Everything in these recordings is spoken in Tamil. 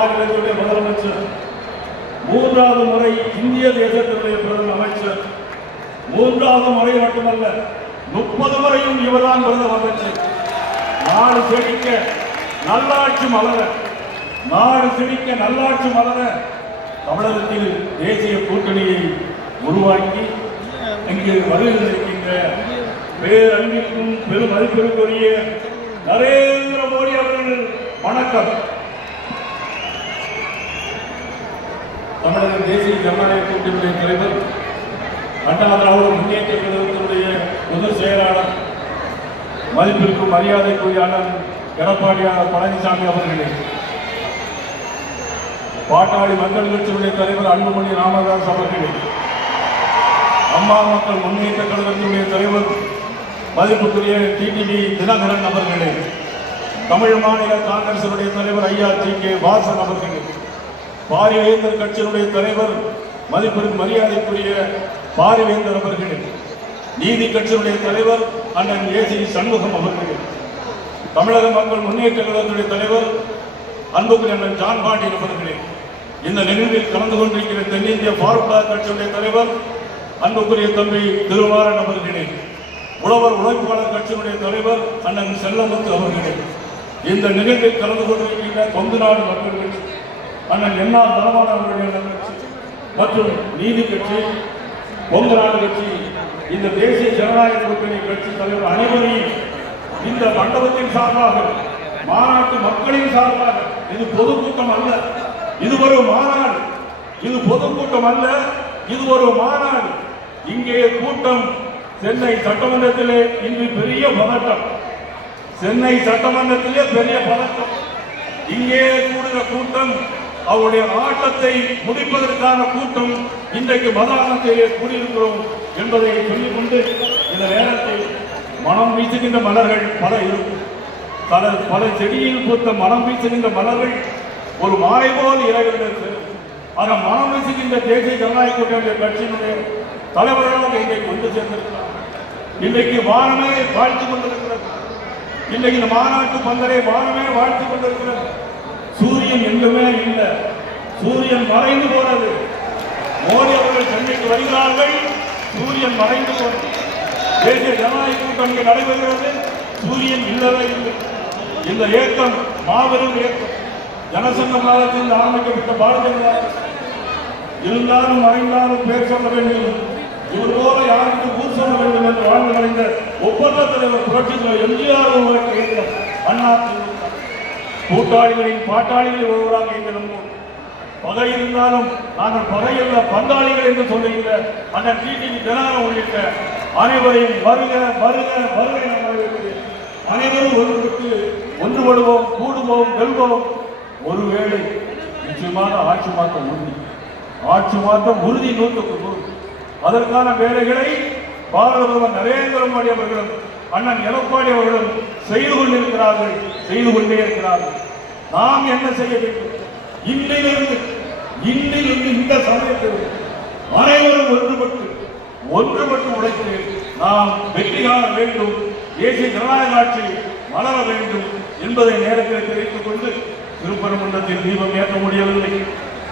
மாநிலத்துடைய முதலமைச்சர், மூன்றாவது முறை இந்திய தேசத்தினுடைய பிரதம அமைச்சர், மூன்றாவது முறை மட்டுமல்ல 30 முறையும் இவர்தான் பிரதம அமைச்சர். நாடு செழிக்க நல்லாட்சி மலர, நாடு செழிக்க நல்லாட்சி மலர தமிழகத்தில் தேசிய கூட்டணியை உருவாக்கி இங்கு வருகின்ற பேரன்பிற்கும் பெரும் மதிப்பிற்குரிய நரேந்திர மோடி அவர்கள் வணக்கம். தமிழக தேசிய ஜனநாயக கூட்டணியுடைய தலைவர், அண்ணா திராவிட முன்னேற்ற கழகத்தினுடைய பொதுச் செயலாளர், மதிப்பிற்கும் மரியாதைக்குரிய அண்ணன் எடப்பாடியார் பழனிசாமி அவர்களே, பாட்டாளி மக்கள் கட்சியுடைய தலைவர் அன்புமணி ராமதாஸ் அவர்களே, அம்மா மக்கள் முன்னேற்ற கழகத்தினுடைய தலைவர் மதிப்புக்குரிய டிடிவி தினகரன் அவர்களே, தமிழ் மாநில காங்கிரசுடைய தலைவர் ஐயா ஜி.கே. வாசன் அவர்களே, பாரிவேந்தர் கட்சியினுடைய தலைவர் மதிப்பிற்கு மரியாதைக்குரிய பாரிவேந்தர் அவர்களே, நீதி கட்சியினுடைய தலைவர் அண்ணன் ஏசி சண்முகம் அவர்களே, தமிழக மக்கள் முன்னேற்ற கழகத்துடைய தலைவர் அன்புக்குரிய அண்ணன் ஜான் பாண்டியன் அவர்களே, இந்த நிகழ்வில் கலந்து கொண்டிருக்கிற தென்னிந்திய பார்வர்ட் கட்சியுடைய தலைவர் அன்புக்குரிய தம்பி திருவாரன் அவர்களே, உழவர் உழைப்பாளர் கட்சியினுடைய தலைவர் அண்ணன் செல்லமுத்து அவர்களே, இந்த நிகழ்வில் கலந்து கொண்டிருக்கின்ற கொங்கு நாடு மக்கள் கட்சி அண்ணன் என்ஆர் தனமான அவர்களுடைய கட்சி மற்றும் நீதி கட்சி, கொங்கு நாடு கட்சி, இந்த தேசிய ஜனநாயக கூட்டணி கட்சி தலைவர் அனைவரையும் இந்த மண்டபத்தின் சார்பாக, மாநாட்டு மக்களின் சார்பாக, இது பொதுக்கூட்டம் அல்ல, இது ஒரு மாநாடு, இது பொதுக்கூட்டம் அல்ல, இது ஒரு மாநாடு. இங்கே கூட்டம் சென்னை சட்டமன்றத்திலே இன்று பெரிய பதட்டம், சென்னை சட்டமன்றத்திலே பெரிய பதட்டம். இங்கே கூடுகிற கூட்டம் அவருடைய ஆட்டத்தை முடிப்பதற்கான கூட்டம். இன்றைக்கு மதானத்திலே கூடியிருக்கிறோம் என்பதை சொல்லிக்கொண்டு, இந்த நேரத்தில் மனம் வீசுகின்ற மலர்கள் பல இருக்கும். பல செடியில் பூத்த மனம் வீசுகின்ற மலர்கள் ஒரு மாலை போல் இறங்குகிறது. ஆக மனம் வீசுகின்ற தேசிய ஜனநாயக கூட்டணி கட்சியினுடைய தலைவர்களாக இன்றைக்கு கொண்டு சேர்ந்திருக்கிறார். இன்றைக்கு வானமே வாழ்த்துக் கொண்டிருக்கிறது. இன்றைக்கு இந்த மாநாட்டு பந்தரை வானமே வாழ்த்துக் கொண்டிருக்கிறது. சூரியன் எங்குமே இல்லை, சூரியன் மறைந்து போனது. மோடி அவர்கள் சென்னைக்கு வருகிறார்கள், சூரியன் மறைந்து போனது. தேசிய ஜனநாயக கூட்டணி நடைபெறுகிறது, சூரியன் இல்லவே இல்லை. இந்த இயக்கம் மாபெரும் இயக்கம். ஜனசங்க காலத்தில் ஆரம்பிக்கப்பட்ட பாரதிய ஜனதா இருந்தாலும் மறைந்தாலும் பேர் சொல்ல வேண்டும், இவர் போல யாருக்கு ஊர் சொல்ல வேண்டும் என்று வாழ்ந்து மறைந்த ஒப்பந்த தலைவர் புரட்சி எம்ஜிஆர் இயக்கம் அண்ணா கூட்டாளிகளின் பாட்டாளிகளை ஒருவராக இந்த நம்புவோம். பகை இருந்தாலும் நாங்கள் பகையுள்ள பங்காளிகள் என்று சொல்லுகின்ற அண்ணன் டிடிவி தினகரன் உள்ளிட்ட அனைவரையும் வருக வருக வருக என வரவேற்கிறேன். அனைவரும் ஒருவருக்கு ஒன்றுபடுவோம், கூடுவோம், வெல்வோம். ஒருவேளை நிச்சயமாக ஆட்சி மாற்றம் உறுதி, ஆட்சி மாற்றம் உறுதி 100%. அதற்கான வேலைகளை பாரத பிரதமர் நரேந்திர மோடி அவர்களும் அண்ணன் எடப்பாடி அவர்களும் செய்து கொண்டிருக்கிறார்கள், செய்து கொண்டே இருக்கிறார்கள். நாம் என்ன செய்ய வேண்டும்? இன்றிலிருந்து இந்த சமயத்தில் அனைவரும் ஒன்றுபட்டு உழைத்து நாம் வெற்றி காண வேண்டும், தேசிய ஜனநாயக ஆட்சி வளர வேண்டும் என்பதை நேரத்தில் தெரிவித்துக் கொண்டு, திருப்பரங்குன்றத்தில் தீபம் ஏற்ற முடியவில்லை,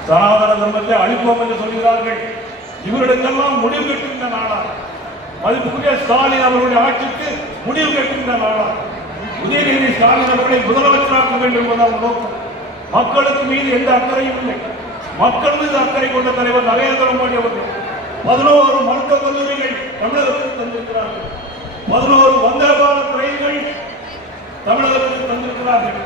சனாதன தர்மத்தை அழிப்போம் என்று சொல்கிறார்கள். இவர்களுக்கெல்லாம் முடிவு கட்டுகின்ற நாளா? மதிப்புக்குரிய ஸ்டாலின் அவர்களுடைய ஆட்சிக்கு முடிவு கட்டுகின்ற நாளா? உதயநிதி ஸ்டாலின் அவர்களை முதலமைச்சராக்க வேண்டும் என்பதால் நோக்கம். மக்களுக்கு மீது எந்த அக்கறையும் இல்லை. மக்கள் மீது அக்கறை கொண்ட தலைவர் நரேந்திர மோடி அவர்கள் 11 மருத்துவக் கல்லூரிகள் தமிழகத்தில் தந்திருக்கிறார்கள், 11 வந்தே பாரத் ரயில்கள் தமிழகத்தில் தந்திருக்கிறார்கள்.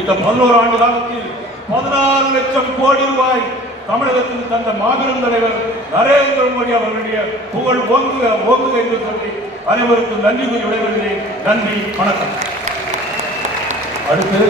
இந்த 11 ஆண்டு காலத்தில் 16 லட்சம் கோடி ரூபாய் தமிழகத்தில் தந்த மாபெரும் தலைவர் நரேந்திர மோடி அவர்களுடைய புகழ் ஓங்குக ஓங்குக என்று சொல்லி அனைவருக்கும் நன்றி கூறி விடைபெறுகிறேன். நன்றி, வணக்கம். அடுத்து